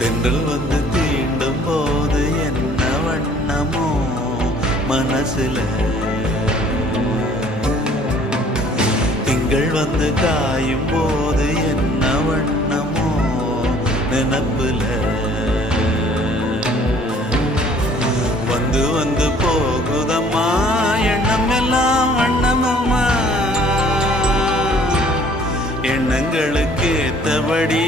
தென்றல் வந்து தீண்டும் போது என்ன வண்ணமோ மனசுல, திங்கள் வந்து காயும் போது என்ன வண்ணமோ நினப்புல, வந்து வந்து போகுதம்மா எண்ணம் எல்லாம் வண்ணமம்மா, எண்ணங்களுக்கு ஏத்தபடி